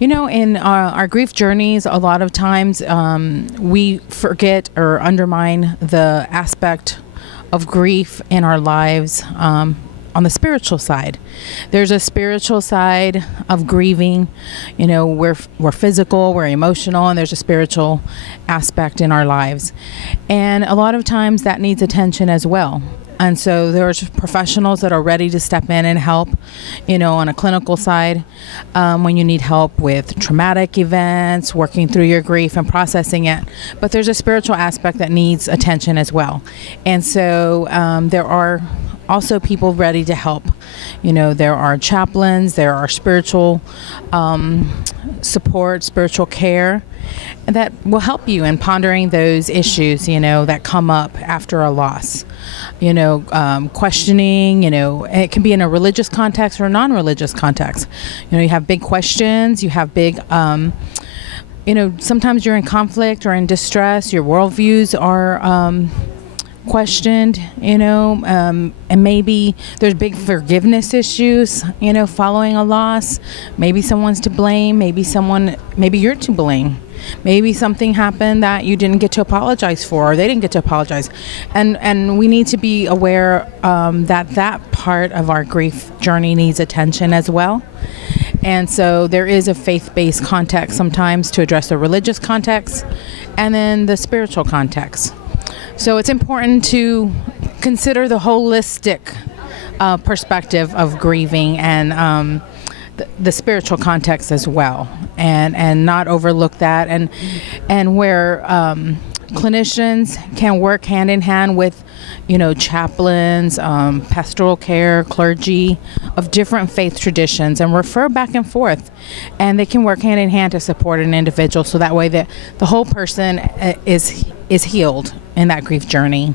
In our grief journeys, a lot of times we forget or undermine the aspect of grief in our lives on the spiritual side. There's a spiritual side of grieving. We're physical, we're emotional, and there's a spiritual aspect in our lives. And a lot of times that needs attention as well. And so there's professionals that are ready to step in and help, on a clinical side, when you need help with traumatic events, working through your grief and processing it. But there's a spiritual aspect that needs attention as well. And so there are also people ready to help. There are chaplains, there are spiritual support, spiritual care that will help you in pondering those issues, that come up after a loss. Questioning, it can be in a religious context or a non-religious context. You have big questions, you have big, sometimes you're in conflict or in distress, your worldviews are questioned, and maybe there's big forgiveness issues, following a loss. Maybe someone's to blame, maybe you're to blame. Maybe something happened that you didn't get to apologize for, or they didn't get to apologize. And we need to be aware that part of our grief journey needs attention as well. And so there is a faith-based context sometimes to address the religious context and then the spiritual context. So it's important to consider the holistic perspective of grieving and the spiritual context as well, and not overlook that, and where clinicians can work hand in hand with chaplains, pastoral care, clergy of different faith traditions, and refer back and forth, and they can work hand in hand to support an individual, so that way the whole person is healed in that grief journey.